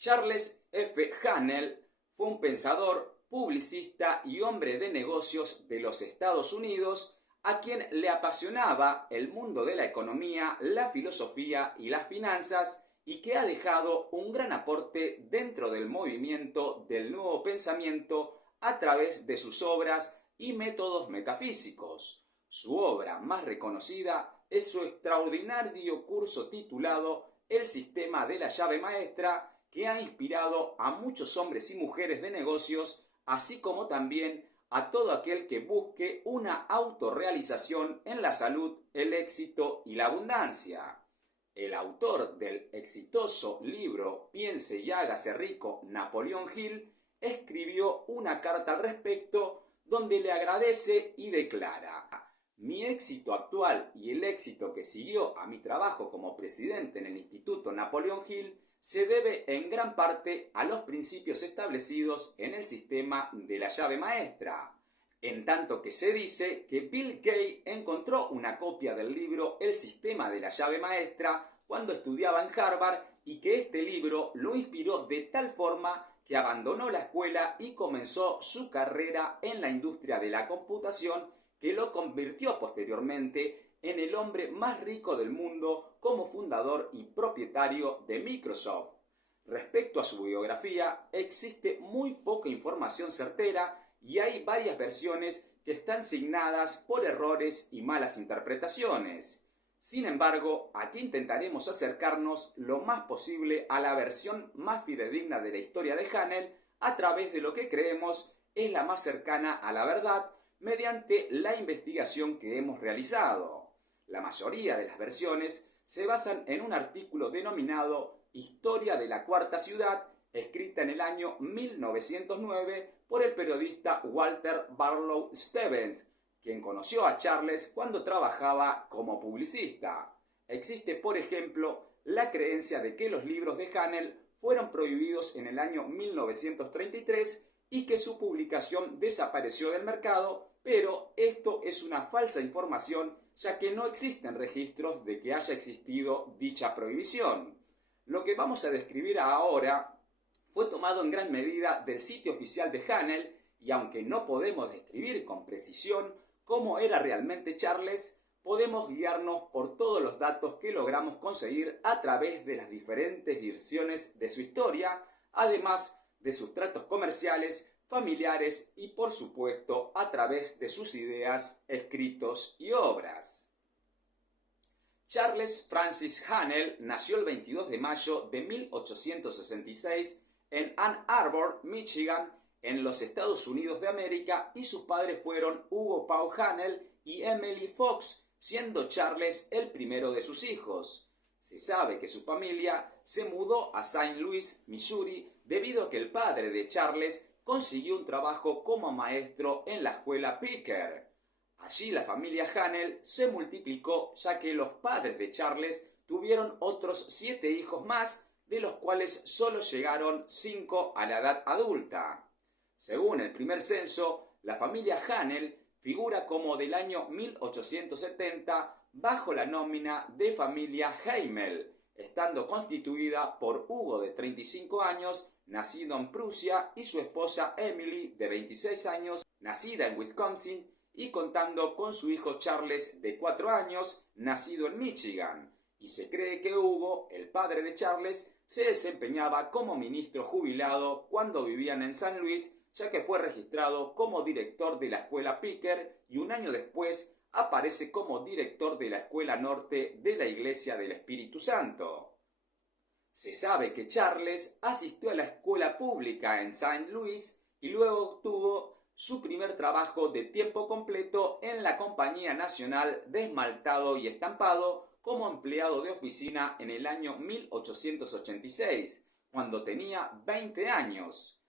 Charles F. Haanel fue un pensador, publicista y hombre de negocios de los Estados Unidos a quien le apasionaba el mundo de la economía, la filosofía y las finanzas, y que ha dejado un gran aporte dentro del movimiento del nuevo pensamiento a través de sus obras y métodos metafísicos. Su obra más reconocida es su extraordinario curso titulado El sistema de la llave maestra, que ha inspirado a muchos hombres y mujeres de negocios, así como también a todo aquel que busque una autorrealización en la salud, el éxito y la abundancia. El autor del exitoso libro Piense y hágase rico, Napoleón Hill, escribió una carta al respecto donde le agradece y declara: mi éxito actual y el éxito que siguió a mi trabajo como presidente en el Instituto Napoleón Hill se debe en gran parte a los principios establecidos en el sistema de la llave maestra, en tanto que se dice que Bill Gates encontró una copia del libro El sistema de la llave maestra cuando estudiaba en Harvard, y que este libro lo inspiró de tal forma que abandonó la escuela y comenzó su carrera en la industria de la computación, que lo convirtió posteriormente en el hombre más rico del mundo como fundador y propietario de Microsoft. Respecto a su biografía, existe muy poca información certera y hay varias versiones que están signadas por errores y malas interpretaciones. Sin embargo, aquí intentaremos acercarnos lo más posible a la versión más fidedigna de la historia de Haanel a través de lo que creemos es la más cercana a la verdad mediante la investigación que hemos realizado. La mayoría de las versiones se basan en un artículo denominado Historia de la Cuarta Ciudad, escrita en el año 1909 por el periodista Walter Barlow Stevens, quien conoció a Charles cuando trabajaba como publicista. Existe, por ejemplo, la creencia de que los libros de Haanel fueron prohibidos en el año 1933 y que su publicación desapareció del mercado, pero esto es una falsa información, ya que no existen registros de que haya existido dicha prohibición. Lo que vamos a describir ahora fue tomado en gran medida del sitio oficial de Haanel, y aunque no podemos describir con precisión cómo era realmente Charles, podemos guiarnos por todos los datos que logramos conseguir a través de las diferentes versiones de su historia, además de sus tratos comerciales, familiares y, por supuesto, a través de sus ideas, escritos y obras. Charles Francis Haanel nació el 22 de mayo de 1866 en Ann Arbor, Michigan, en los Estados Unidos de América, y sus padres fueron Hugo Paul Haanel y Emily Fox, siendo Charles el primero de sus hijos. Se sabe que su familia se mudó a St. Louis, Missouri, debido a que el padre de Charles consiguió un trabajo como maestro en la escuela Picker. Allí la familia Haanel se multiplicó, ya que los padres de Charles tuvieron otros 7 hijos más, de los cuales solo llegaron 5 a la edad adulta. Según el primer censo, la familia Haanel figura como del año 1870 bajo la nómina de familia Heimel, estando constituida por Hugo de 35 años, nacido en Prusia, y su esposa Emily de 26 años, nacida en Wisconsin, y contando con su hijo Charles de 4 años, nacido en Michigan. Y se cree que Hugo, el padre de Charles, se desempeñaba como ministro jubilado cuando vivían en San Luis, ya que fue registrado como director de la escuela Picker y un año después aparece como director de la escuela norte de la Iglesia del Espíritu Santo. Se sabe que Charles asistió a la escuela pública en St. Louis y luego obtuvo su primer trabajo de tiempo completo en la Compañía Nacional de Esmaltado y Estampado como empleado de oficina en el año 1886, cuando tenía 20 años.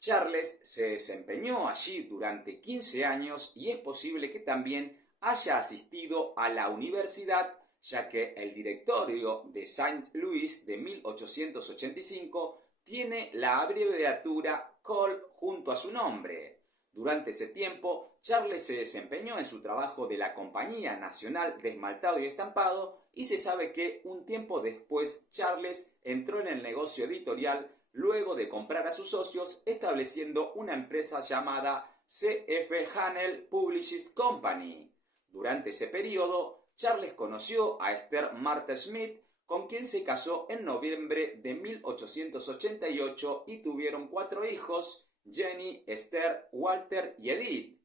Charles se desempeñó allí durante 15 años y es posible que también haya asistido a la universidad, ya que el directorio de St. Louis de 1885 tiene la abreviatura Cole junto a su nombre. Durante ese tiempo, Charles se desempeñó en su trabajo de la Compañía Nacional de Esmaltado y Estampado, y se sabe que un tiempo después Charles entró en el negocio editorial luego de comprar a sus socios, estableciendo una empresa llamada C.F. Hannell Publishing Company. Durante ese periodo, Charles conoció a Esther Martha Smith, con quien se casó en noviembre de 1888 y tuvieron 4 hijos: Jenny, Esther, Walter y Edith.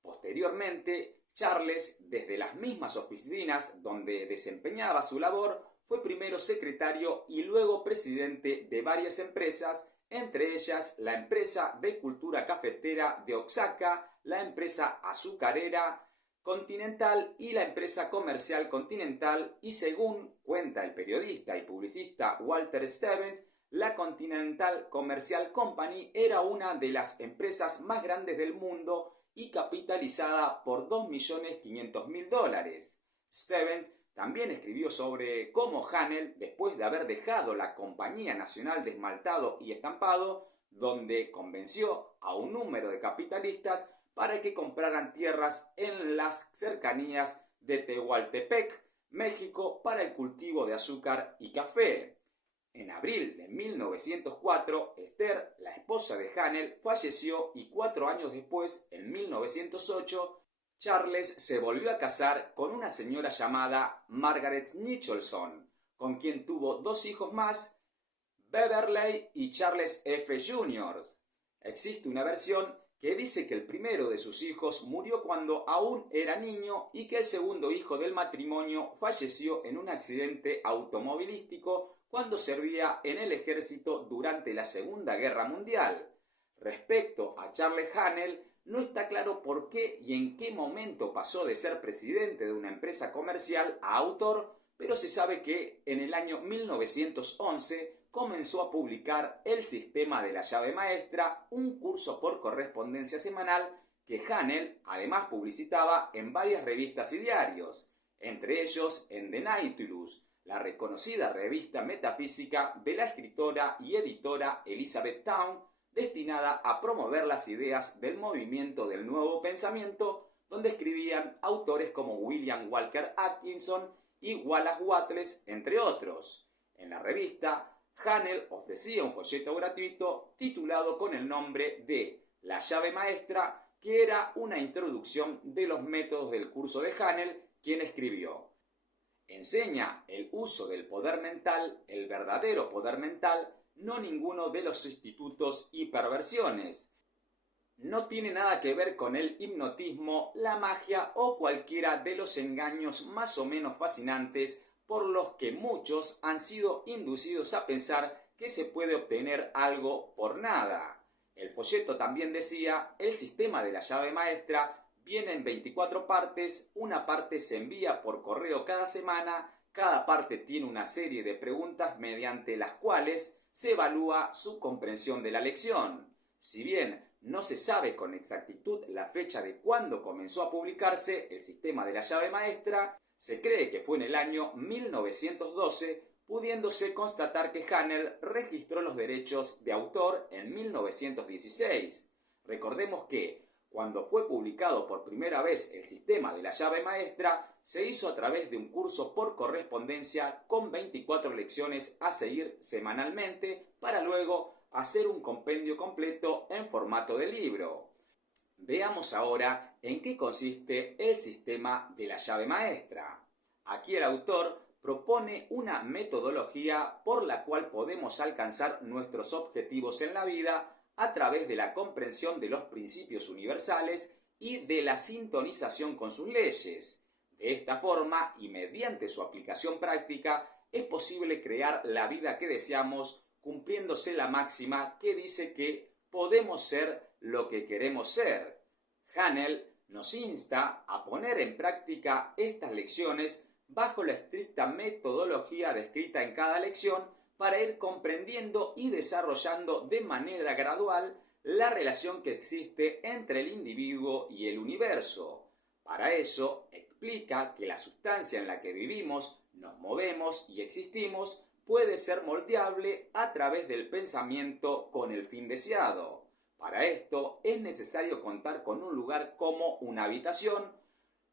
Posteriormente, Charles, desde las mismas oficinas donde desempeñaba su labor, fue primero secretario y luego presidente de varias empresas, entre ellas la empresa de cultura cafetera de Oaxaca, la empresa azucarera Continental y la empresa comercial Continental, y según cuenta el periodista y publicista Walter Stevens, la Continental Commercial Company era una de las empresas más grandes del mundo y capitalizada por $2.500.000. Stevens también escribió sobre cómo Hannell, después de haber dejado la Compañía Nacional de Esmaltado y Estampado, donde convenció a un número de capitalistas para que compraran tierras en las cercanías de Tehuantepec, México, para el cultivo de azúcar y café. En abril de 1904, Esther, la esposa de Hannell, falleció y 4 años después, en 1908, Charles se volvió a casar con una señora llamada Margaret Nicholson, con quien tuvo 2 hijos más, Beverley y Charles F. Jr. Existe una versión que dice que el primero de sus hijos murió cuando aún era niño y que el segundo hijo del matrimonio falleció en un accidente automovilístico cuando servía en el ejército durante la Segunda Guerra Mundial. Respecto a Charles Hannell, no está claro por qué y en qué momento pasó de ser presidente de una empresa comercial a autor, pero se sabe que en el año 1911 comenzó a publicar El Sistema de la Llave Maestra, un curso por correspondencia semanal que Hannell además publicitaba en varias revistas y diarios, entre ellos en The Nautilus, la reconocida revista metafísica de la escritora y editora Elizabeth Town, destinada a promover las ideas del movimiento del Nuevo Pensamiento, donde escribían autores como William Walker Atkinson y Wallace Wattles, entre otros. En la revista, Hannell ofrecía un folleto gratuito titulado con el nombre de La Llave Maestra, que era una introducción de los métodos del curso de Hannell, quien escribió: enseña el uso del poder mental, el verdadero poder mental, no ninguno de los sustitutos y perversiones. No tiene nada que ver con el hipnotismo, la magia o cualquiera de los engaños más o menos fascinantes por los que muchos han sido inducidos a pensar que se puede obtener algo por nada. El folleto también decía: el sistema de la llave maestra viene en 24 partes, una parte se envía por correo cada semana, cada parte tiene una serie de preguntas mediante las cuales se evalúa su comprensión de la lección. Si bien no se sabe con exactitud la fecha de cuándo comenzó a publicarse el sistema de la llave maestra, se cree que fue en el año 1912, pudiéndose constatar que Hannell registró los derechos de autor en 1916. Recordemos que, cuando fue publicado por primera vez el sistema de la llave maestra, se hizo a través de un curso por correspondencia con 24 lecciones a seguir semanalmente para luego hacer un compendio completo en formato de libro. Veamos ahora en qué consiste el sistema de la llave maestra. Aquí el autor propone una metodología por la cual podemos alcanzar nuestros objetivos en la vida a través de la comprensión de los principios universales y de la sintonización con sus leyes. De esta forma, y mediante su aplicación práctica, es posible crear la vida que deseamos, cumpliéndose la máxima que dice que podemos ser lo que queremos ser. Hannell nos insta a poner en práctica estas lecciones bajo la estricta metodología descrita en cada lección para ir comprendiendo y desarrollando de manera gradual la relación que existe entre el individuo y el universo. Para eso, explica que la sustancia en la que vivimos, nos movemos y existimos puede ser moldeable a través del pensamiento con el fin deseado. Para esto es necesario contar con un lugar como una habitación,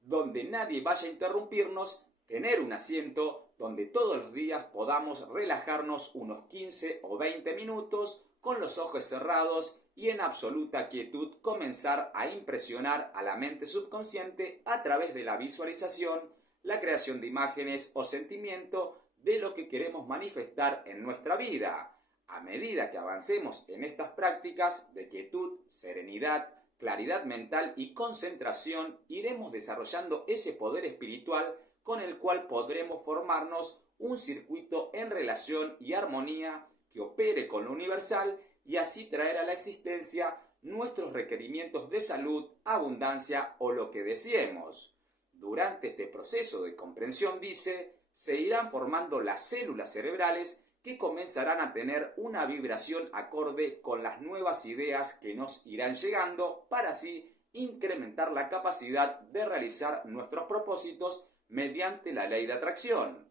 donde nadie vaya a interrumpirnos Tener un asiento donde todos los días podamos relajarnos unos 15 o 20 minutos con los ojos cerrados y en absoluta quietud comenzar a impresionar a la mente subconsciente a través de la visualización, la creación de imágenes o sentimiento de lo que queremos manifestar en nuestra vida. A medida que avancemos en estas prácticas de quietud, serenidad, claridad mental y concentración, iremos desarrollando ese poder espiritual con el cual podremos formarnos un circuito en relación y armonía que opere con lo universal y así traer a la existencia nuestros requerimientos de salud, abundancia o lo que deseemos. Durante este proceso de comprensión, dice, se irán formando las células cerebrales que comenzarán a tener una vibración acorde con las nuevas ideas que nos irán llegando para así incrementar la capacidad de realizar nuestros propósitos mediante la ley de atracción.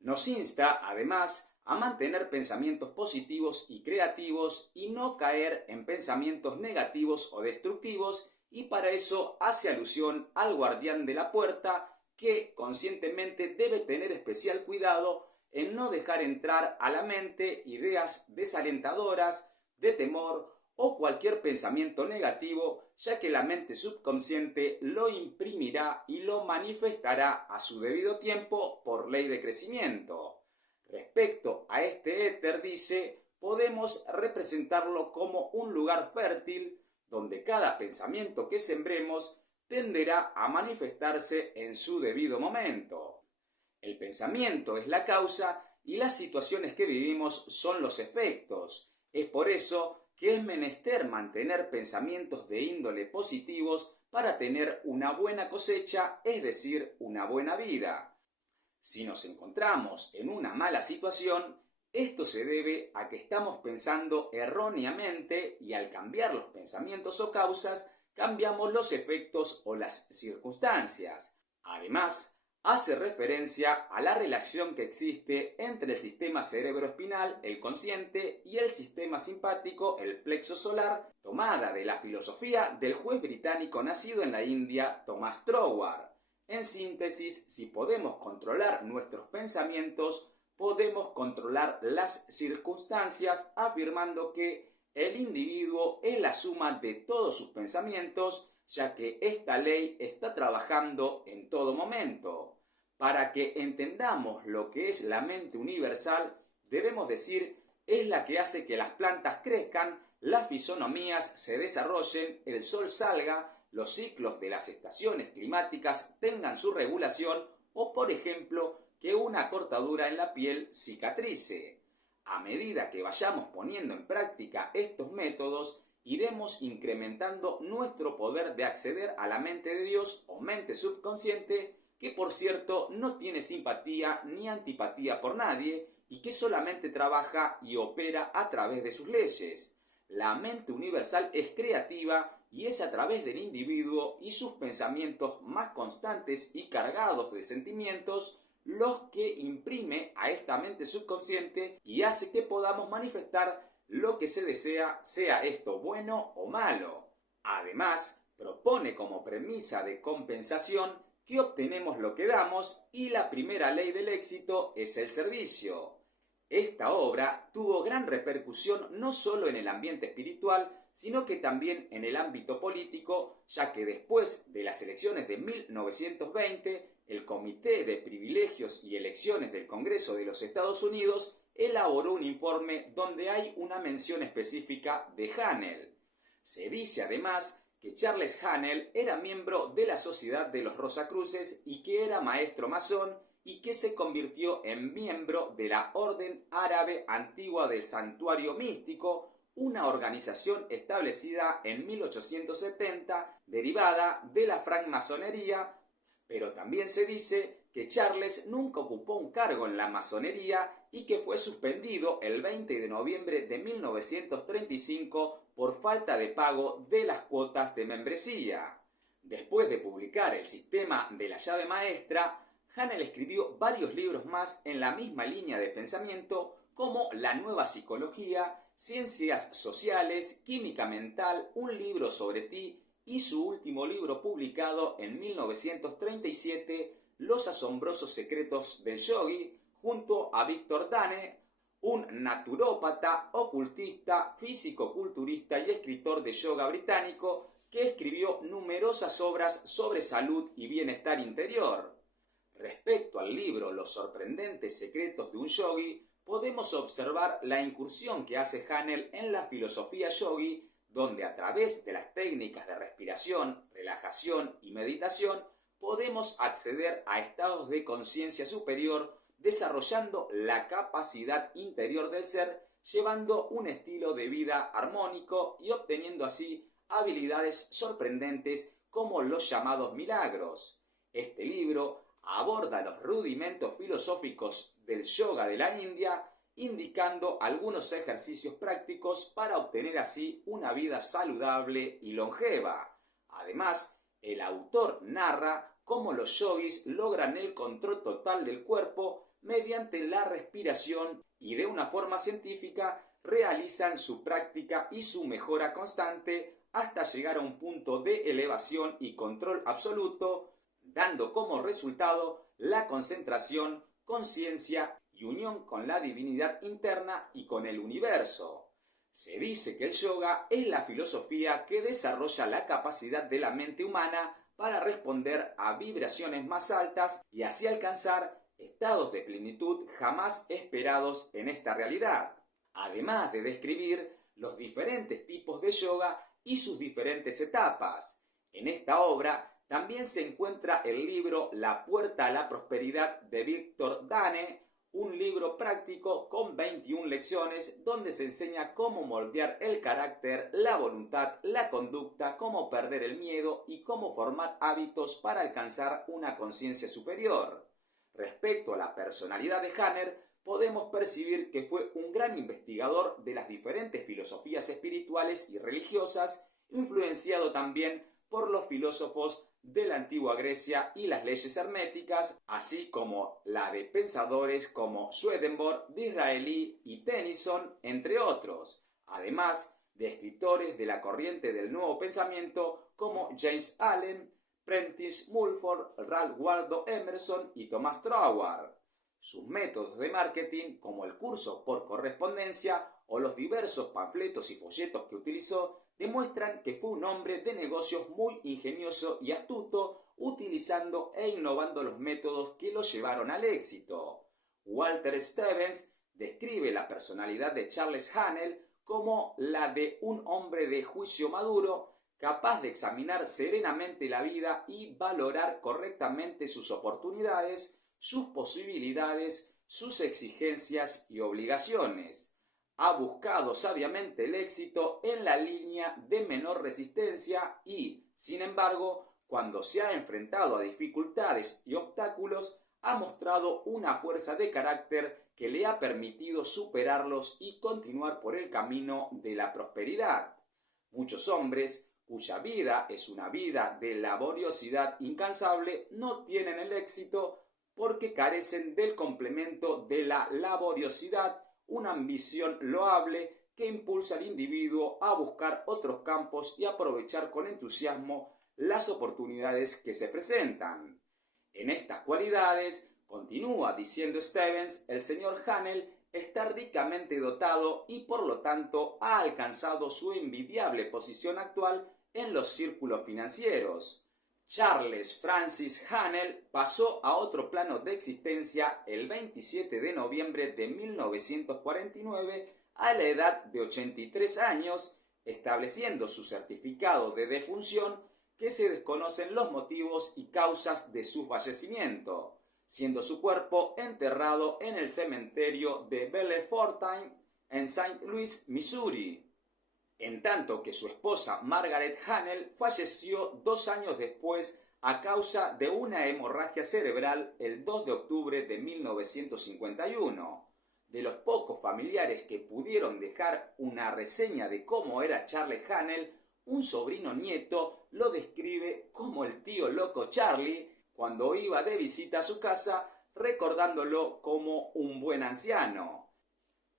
Nos insta, además, a mantener pensamientos positivos y creativos y no caer en pensamientos negativos o destructivos, y para eso hace alusión al guardián de la puerta que conscientemente debe tener especial cuidado en no dejar entrar a la mente ideas desalentadoras, de temor o cualquier pensamiento negativo, ya que la mente subconsciente lo imprimirá y lo manifestará a su debido tiempo por ley de crecimiento. Respecto a este éter, dice, podemos representarlo como un lugar fértil donde cada pensamiento que sembremos tenderá a manifestarse en su debido momento. El pensamiento es la causa y las situaciones que vivimos son los efectos. Es por eso que es menester mantener pensamientos de índole positivos para tener una buena cosecha, es decir, una buena vida. Si nos encontramos en una mala situación, esto se debe a que estamos pensando erróneamente y al cambiar los pensamientos o causas, cambiamos los efectos o las circunstancias. Además, hace referencia a la relación que existe entre el sistema cerebroespinal, el consciente, y el sistema simpático, el plexo solar, tomada de la filosofía del juez británico nacido en la India, Thomas Troward. En síntesis, si podemos controlar nuestros pensamientos, podemos controlar las circunstancias, afirmando que el individuo es la suma de todos sus pensamientos, ya que esta ley está trabajando en todo momento. Para que entendamos lo que es la mente universal, debemos decir, es la que hace que las plantas crezcan, las fisonomías se desarrollen, el sol salga, los ciclos de las estaciones climáticas tengan su regulación o, por ejemplo, que una cortadura en la piel cicatrice. A medida que vayamos poniendo en práctica estos métodos, iremos incrementando nuestro poder de acceder a la mente de Dios o mente subconsciente, que por cierto no tiene simpatía ni antipatía por nadie y que solamente trabaja y opera a través de sus leyes. La mente universal es creativa y es a través del individuo y sus pensamientos más constantes y cargados de sentimientos los que imprime a esta mente subconsciente y hace que podamos manifestar lo que se desea, sea esto bueno o malo. Además, propone como premisa de compensación que obtenemos lo que damos y la primera ley del éxito es el servicio. Esta obra tuvo gran repercusión no solo en el ambiente espiritual, sino que también en el ámbito político, ya que después de las elecciones de 1920, el Comité de Privilegios y Elecciones del Congreso de los Estados Unidos elaboró un informe donde hay una mención específica de Hanel. Se dice además que Charles Hanel era miembro de la Sociedad de los Rosacruces y que era maestro masón y que se convirtió en miembro de la Orden Árabe Antigua del Santuario Místico, una organización establecida en 1870 derivada de la francmasonería, pero también se dice que Charles nunca ocupó un cargo en la masonería y que fue suspendido el 20 de noviembre de 1935 por falta de pago de las cuotas de membresía. Después de publicar El sistema de la llave maestra, Hanel escribió varios libros más en la misma línea de pensamiento, como La nueva psicología, Ciencias sociales, Química mental, Un libro sobre ti y su último libro publicado en 1937, Los asombrosos secretos del yogi junto a Víctor Dane, un naturópata, ocultista, físico-culturista y escritor de yoga británico que escribió numerosas obras sobre salud y bienestar interior. Respecto al libro Los sorprendentes secretos de un yogi, podemos observar la incursión que hace Hanel en la filosofía yogi, donde a través de las técnicas de respiración, relajación y meditación podemos acceder a estados de conciencia superior, desarrollando la capacidad interior del ser, llevando un estilo de vida armónico y obteniendo así habilidades sorprendentes como los llamados milagros. Este libro aborda los rudimentos filosóficos del yoga de la India, indicando algunos ejercicios prácticos para obtener así una vida saludable y longeva. Además, el autor narra cómo los yogis logran el control total del cuerpo mediante la respiración y de una forma científica realizan su práctica y su mejora constante hasta llegar a un punto de elevación y control absoluto, dando como resultado la concentración, conciencia y unión con la divinidad interna y con el universo. Se dice que el yoga es la filosofía que desarrolla la capacidad de la mente humana para responder a vibraciones más altas y así alcanzar estados de plenitud jamás esperados en esta realidad, además de describir los diferentes tipos de yoga y sus diferentes etapas. En esta obra también se encuentra el libro La puerta a la prosperidad de Víctor Dane, un libro práctico con 21 lecciones donde se enseña cómo moldear el carácter, la voluntad, la conducta, cómo perder el miedo y cómo formar hábitos para alcanzar una conciencia superior. Respecto a la personalidad de Hanel, podemos percibir que fue un gran investigador de las diferentes filosofías espirituales y religiosas, influenciado también por los filósofos de la antigua Grecia y las leyes herméticas, así como la de pensadores como Swedenborg, Disraeli y Tennyson, entre otros, además de escritores de la corriente del nuevo pensamiento como James Allen, Prentice Mulford, Ralph Waldo Emerson y Thomas Troward. Sus métodos de marketing, como el curso por correspondencia o los diversos panfletos y folletos que utilizó, demuestran que fue un hombre de negocios muy ingenioso y astuto, utilizando e innovando los métodos que lo llevaron al éxito. Walter Stevens describe la personalidad de Charles Hanel como la de un hombre de juicio maduro, capaz de examinar serenamente la vida y valorar correctamente sus oportunidades, sus posibilidades, sus exigencias y obligaciones. Ha buscado sabiamente el éxito en la línea de menor resistencia y, sin embargo, cuando se ha enfrentado a dificultades y obstáculos, ha mostrado una fuerza de carácter que le ha permitido superarlos y continuar por el camino de la prosperidad. Muchos hombres, cuya vida es una vida de laboriosidad incansable, no tienen el éxito porque carecen del complemento de la laboriosidad, una ambición loable que impulsa al individuo a buscar otros campos y aprovechar con entusiasmo las oportunidades que se presentan. En estas cualidades, continúa diciendo Stevens, el señor Hanel está ricamente dotado y por lo tanto ha alcanzado su envidiable posición actual en los círculos financieros. Charles Francis Hanel pasó a otro plano de existencia el 27 de noviembre de 1949 a la edad de 83 años, estableciendo su certificado de defunción que se desconocen los motivos y causas de su fallecimiento, siendo su cuerpo enterrado en el cementerio de Bellefontaine en St. Louis, Missouri. En tanto que su esposa Margaret Hanel falleció 2 años después a causa de una hemorragia cerebral el 2 de octubre de 1951. De los pocos familiares que pudieron dejar una reseña de cómo era Charles Hanel, un sobrino nieto lo describe como el tío loco Charlie cuando iba de visita a su casa, recordándolo como un buen anciano.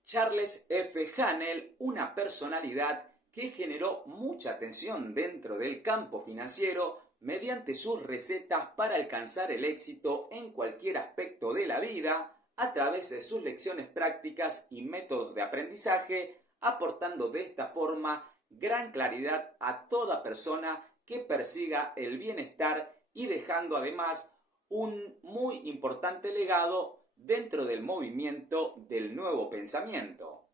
Charles F. Hanel, una personalidad que generó mucha atención dentro del campo financiero mediante sus recetas para alcanzar el éxito en cualquier aspecto de la vida, a través de sus lecciones prácticas y métodos de aprendizaje, aportando de esta forma gran claridad a toda persona que persiga el bienestar y dejando además un muy importante legado dentro del movimiento del nuevo pensamiento.